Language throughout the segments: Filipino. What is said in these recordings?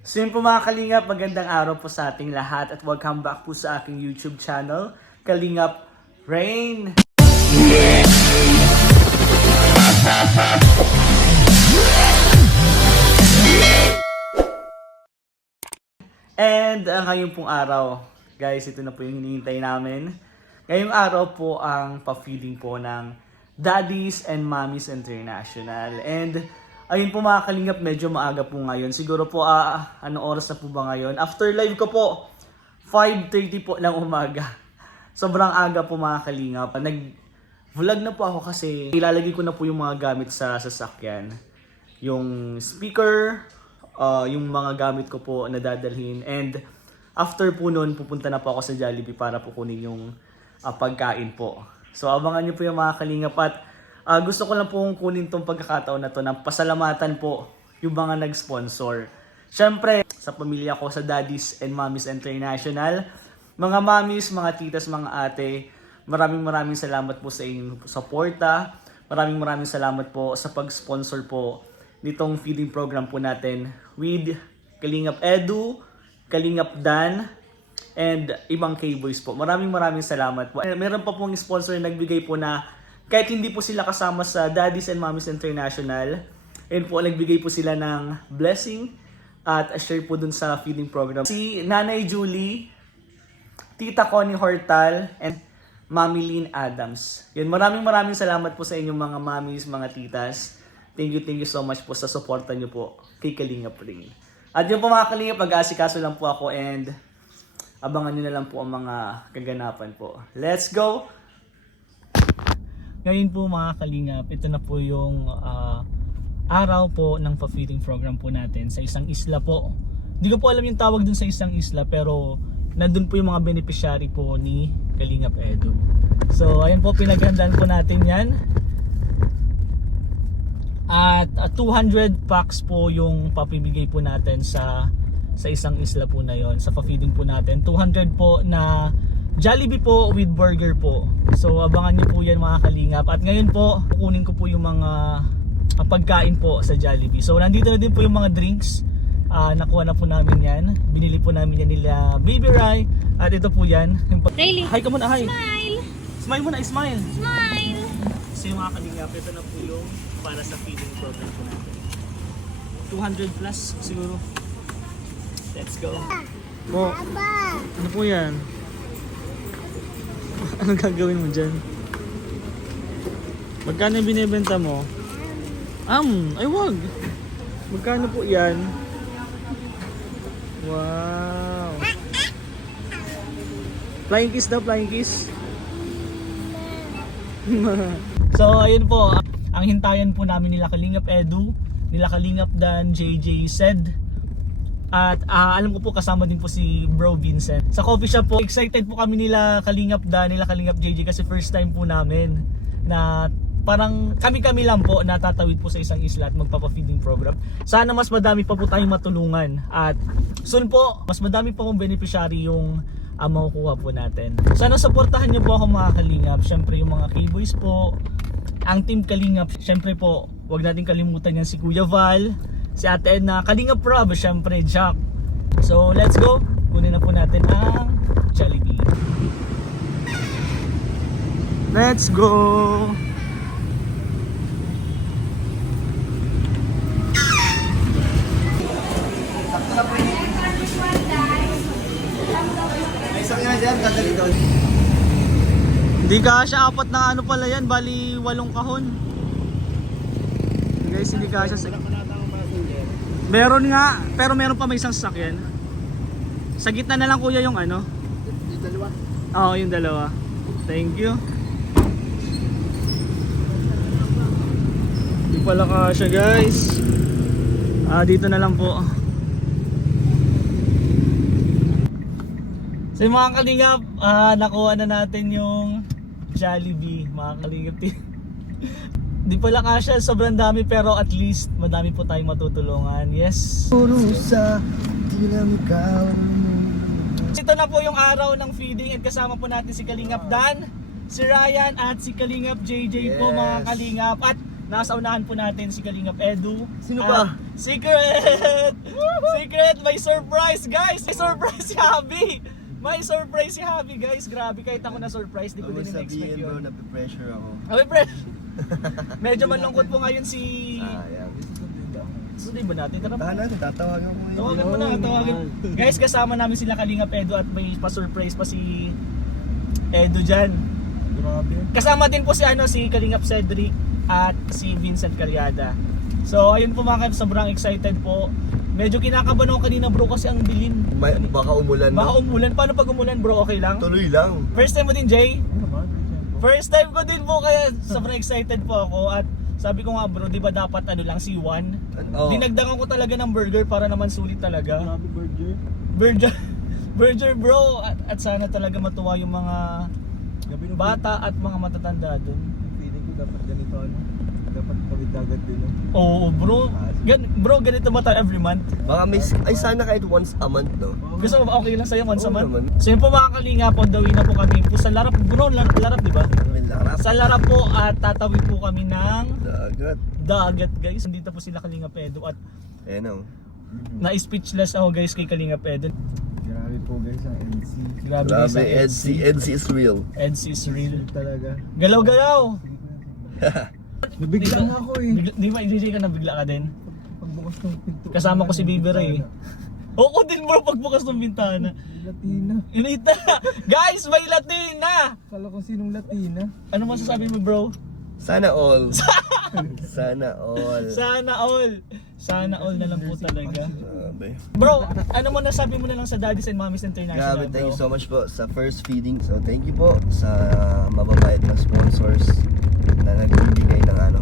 So yun po mga Kalingap, magandang araw po sa ating lahat at welcome back po sa aking YouTube channel, Kalingap Rain. And ngayon pong araw, guys, ito na po yung hinihintay namin. Ngayong araw po ang pa-feeding po ng Daddies and Mommies International. And ayun po mga Kalingap, medyo maaga po ngayon. Siguro po, anong oras na po ba ngayon? After live ko po, 5:30 po ng umaga. Sobrang aga po mga Kalingap. Nag-vlog na po ako kasi ilalagay ko na po yung mga gamit sa sasakyan. Yung speaker, yung mga gamit ko po na dadalhin. And after po nun, pupunta na po ako sa Jollibee para po kunin yung pagkain po. So abangan nyo po yung mga Kalingap at gusto ko lang pong kunin tong pagkakataon na to ng pasalamatan po yung mga nag-sponsor. Syempre, sa pamilya ko, sa Daddies and Mommies International, mga mommies, mga titas, mga ate, maraming salamat po sa inyong suporta. Maraming salamat po sa pag-sponsor po nitong feeding program po natin with Kalingap Edu, Kalingap Dan, and ibang K-Boys po. Maraming salamat po. Meron pa pong sponsor na nagbigay po na kahit hindi po sila kasama sa Daddies and Mommies International, and po nagbigay po sila ng blessing at share po dun sa feeding program. Si Nanay Julie, Tita Connie Hortal, and Mami Lynn Adams. Yan, maraming salamat po sa inyong mga mommies, mga titas. Thank you so much po sa suporta nyo po kay Kalingap Rain. At yun po mga Kalingap, pag-aasikaso lang po ako and abangan nyo na lang po ang mga kaganapan po. Let's go! Ngayon po mga Kalingap, ito na po yung araw po ng pa-feeding program po natin sa isang isla po. Hindi ko po alam yung tawag dun sa isang isla pero nandun po yung mga beneficiary po ni Kalingap Edu. So ayun po, pinaghandaan po natin yan. At 200 packs po yung papibigay po natin sa isang isla po na yon, sa pa-feeding po natin. 200 po na Jollibee po with burger po. So abangan niyo po yan mga Kalingap. At ngayon po, kukunin ko po yung mga pagkain po sa Jollibee. So nandito na din po yung mga drinks. Nakuha na po namin yan. Binili po namin yan nila Baby Rai. At ito po yan. Rayleigh. Hi ka muna, hi. Smile! Smile muna, smile. Smile! So yung mga Kalingap, ito na po yung para sa feeding program po natin. 200 plus siguro. Let's go. Mo, ano po yan? Anong gagawin mo dyan? Magkano yung binibenta mo? Ay wag! Magkano po yan? Wow! Flying kiss daw, flying kiss. So ayun po, ang hintayan po namin nila Kalingap Edu, nila Kalingap Dan, JJ Said. At alam ko po kasama din po si Bro Vincent. Sa coffee shop po, excited po kami nila Kalingap Dan, nila Kalingap JJ kasi first time po namin na parang kami lang po natatawid po sa isang isla at magpapa-feeding program. Sana mas madami pa po tayong matulungan at soon po, mas madami pa pong beneficiary yung makukuha po natin. Sana supportahan niyo po ako mga Kalingap. Syempre yung mga K-Boys po, ang team Kalingap. Syempre po, wag natin kalimutan yan si Kuya Val, si Ate Edna, Kalingap Rob, syempre Jack. So let's go, kunin na po natin ang Jollibee. Let's go! Hindi kasya, apat na ano pala yan, bali 8 kahon. Guys, hindi kasya sa... Meron nga, pero meron pa may isang sasakyan. Sa gitna na lang kuya yung ano? Yung dalawa? Oo, yung dalawa. Thank you. Hindi pala kasya guys. Dito na lang po. So yung mga Kalingap, nakuha na natin yung Jollibee, mga Kalingap. Di pala kasya, sobrang dami pero at least madami po tayong matutulungan. Yes. Ito na po yung araw ng feeding at kasama po natin si Kalingap Dan, si Ryan at si Kalingap JJ po mga Kalingap. At nasa unahan po natin si Kalingap Edu. Sino ba? Secret! Secret! May surprise guys! May surprise si Javi! May surprise si Javi guys! Grabe, kahit ako na-surprise, di ko din Huwag in-expect sabihin bro, yun. nape-pressure ako. Okay, pre! Medyo malungkot po ngayon si... Yan. Sunday ba natin? Tara, Tahan natin, tatawagan ko ngayon. tawagan mo na, tawagan. Guys, kasama namin sila Kalingap Edo at may pa-surprise pa si Edo dyan. Grabe. Kasama din po si si Kalingap Cedric at si Vincent Calyada. So ayun po mga kaib, sobrang excited po. Medyo kinakabahan ako kanina bro kasi ang dilim. Baka umulan Baka no? umulan. Paano pag umulan bro? Okay lang? Tuloy lang. First time mo din Jay? Ano ba? First time ko din po kaya sobrang excited po ako. At sabi ko nga bro, di ba dapat lang C1? Oh. Dinagdagan ko talaga ng burger para naman sulit talaga. Grabe, burger. Burger, burger bro. At sana talaga matuwa yung mga Gabi ng bata at mga matatanda dun. feeling ko dapat ganito ano. Dapat pawid-dagat din. No? Oo bro. Bro, ganito ba tayo every month? Baka ay sana kahit once a month no? Gusto mo ba okay lang sa'yo once a Oo month? naman. So yun po mga Kalingap, on the way na po kami po sa Larap. Bro, Larap di ba? May larap. Sa Larap po at tatawid po kami ng Dagat. dagat guys. Nandito po sila Kalingap Edo at Ayan o. na-speechless ako guys kay Kalingap Edo. Grabe po guys ang NC. Grabe guys Grabe, ang EDC is real. EDC is real. Talaga. Galaw-galaw! Nabigla nga ako eh. Di ba hindi ka nabigla ka din? Pagbukas ng pinto. Kasama ko si Bibi Ray. Oo din bro pagbukas ng bintana. Latina. Inita! Guys, may Latina! Kala ko sinong Latina. Ano masasabi mo bro? Sana all. Sana all. Sana all! Sana all na lang po talaga. Grabe. Bro, ano mo nasabi mo na lang sa Daddies and Mommies International Grabe, thank you bro? so much po sa first feeding. So thank you po sa mababait na sponsors na nagbibigay ng ano.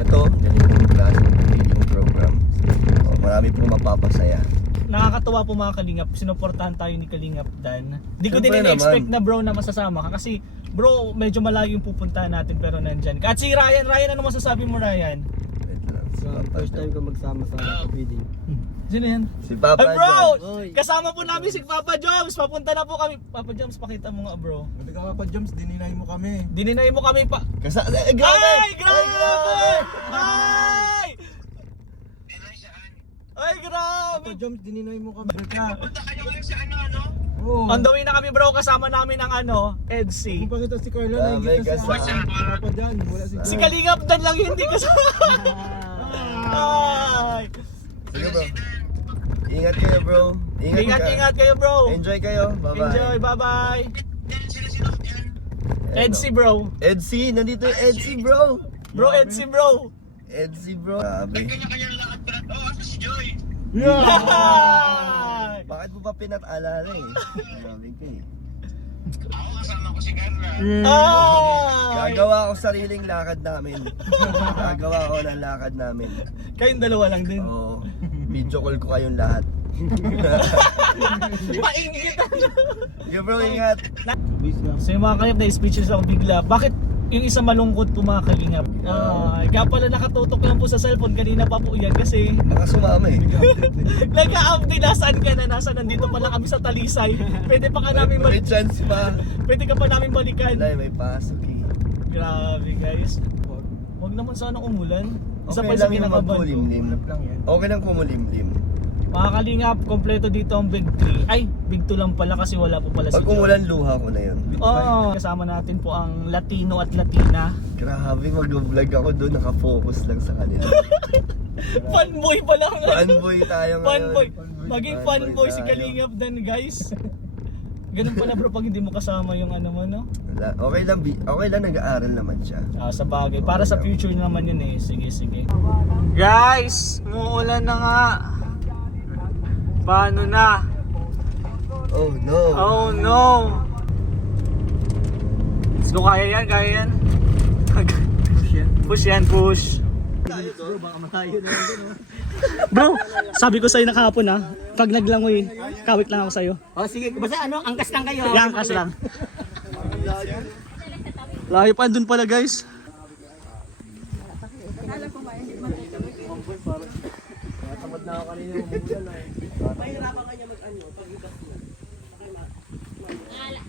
Ito, ganitong klase ng feeding program. So, marami po mapapasaya. Nakakatuwa po mga Kalingap, sinuportahan tayo ni Kalingap Dan. Di ko din Siyempre in-expect naman. na bro na masasama ka kasi bro, medyo malayo yung pupuntahan natin pero nandyan ka. At si Ryan, ano masasabi mo Ryan? Wait lang, si Papa First time John. ko magsama sa feeding. Sino yan? Si Papa Ay bro! John. Kasama po namin si Papa Joms! Papunta na po kami. Papa Joms, pakita mo nga bro. Hindi ka pa jumps, dininay mo kami. Dininay mo kami pa. Grabe! Ay! Grabe! Ay! Ay, grabe! Pa jumps, dininay mo kami. Ka. Punta kayo ngayon sa ano? Oo. On the way na kami bro, kasama namin ang EDC. Kung pakita si Carlo, Grabe, nakikita si kasama. Papa dyan. Wala si Si Kalingap Dan lang hindi kasama. Ay! Sige bro. Ingat kayo bro. Ingat kayo bro. Enjoy kayo. Bye-bye. Enjoy, bye-bye. EDC bro. EDC, nandito yung EDC bro. Bro, EDC bro. EDC bro. Grabe. Kanya-kanyang lakad pa rin. Oh, asa si Joy? Ay! Bakit mo pa pinat-alala eh? Grabe ka eh. Ako kasama ko si Carla. Ay! Gagawa ako sariling lakad namin. Gagawa ako ng lakad namin. Kayong dalawa lang din. Oo. Video call ko kayong lahat. Maingit. Sige bro, ingat. So yung mga kalingap na speechless ako bigla. Bakit yung isa malungkot po mga kalingap? Kaya pala nakatutok lang po sa cellphone kanina pa po yan kasi Baka sumama eh. nagka-update nasaan ka na, nandito pa lang kami sa Talisay. Pwede pa ka namin May balikan. chance pa. Pwede ka pa namin balikan. Wala, may pasok eh. Grabe guys. Huwag naman sana umulan. Isa pa Okay isa lang yung kinakabahan ko. magkulimlim. lang yan. Okay lang kumulimlim. Mga kalingap, kompleto dito ang Big 3. Ay, Big 2 lang pala kasi wala po pala si Pag Joe. umulan, luha ko na yun. Kasama natin po ang Latino at Latina. Grabe, mag-vlog ako doon, nakafocus lang sa kanila. Fanboy pala nga. Fanboy tayo ngayon. Fanboy. Maging fanboy si tayo. Kalingap Dan guys. Ganun pala bro pag hindi mo kasama yung ano mo no? Wala, okay lang nag-aaral naman siya. Sa bagay. Para sa future naman yun eh. Sige, sige. Guys, muulan na nga. Paano na? Oh no. Oh no! Let's go, kaya yan, kaya yan. Push yan, push. Bro, baka matayo na yun. Bro, sabi ko sa'yo nakahapon ha, pag naglangoy, kawit lang ako sa'yo. O sige, basta ano, angkas lang kayo. Yan, kas lang. Layo pa, dun pala guys.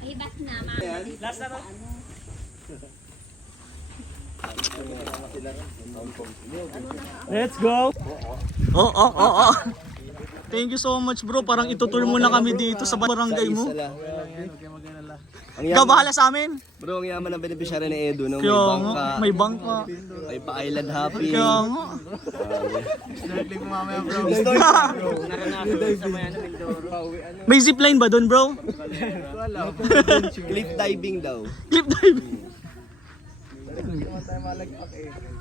Hibas na, ma. Last na Let's go. Oh. Thank you so much bro. Parang itutur mo na kami dito sa barangay mo. Isa lang. Ang Ikaw yaman, bahala sa amin. bro, ang yaman ng beneficiary ni Edu. No? May Kaya nga, bangka, may bangka. may pa-island hopping. Kaya nga. Snorkeling ko mamaya bro. May zipline ba doon bro? Cliff diving daw. Cliff diving.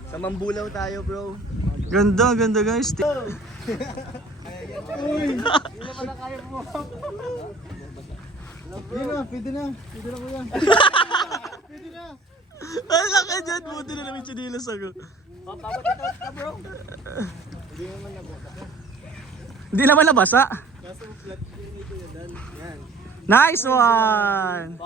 Sa Mambulaw tayo, bro. Ganda, ganda guys. Pwede na kuya. Wala ka dyan. Buti na namin chinilas ako. Hindi naman nabasa. Nice one!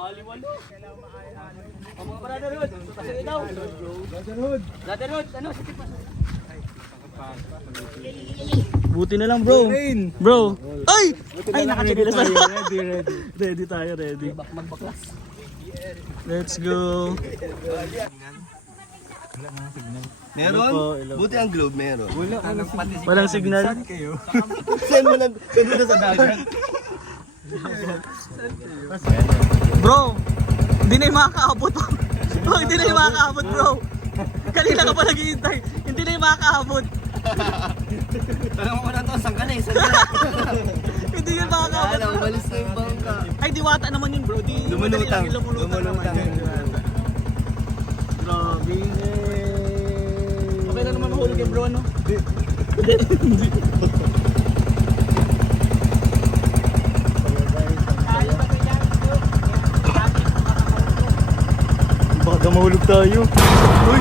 Buti na lang bro. Bro. Ay! Ay, nakachinilas na. Ready tayo, ready. Let's go. Meron? Buti ang globe, meron. Walang signal. Send mo na sa dagat. Bro, hindi na yung makakaabot. Bro, hindi na yung makakaabot bro. Kanina ka pa naghihintay. Hindi na yung makakaabot. Alam mo na to, saan ka na eh? Hindi yun makakaabot. Alam, malis na yung bangka. Ay, diwata naman yun bro. Di, Lumulutang. Lumulutang naman. Grabe. Okay na naman mahulog yung bro, ano? Baka mahulog tayo. Uy!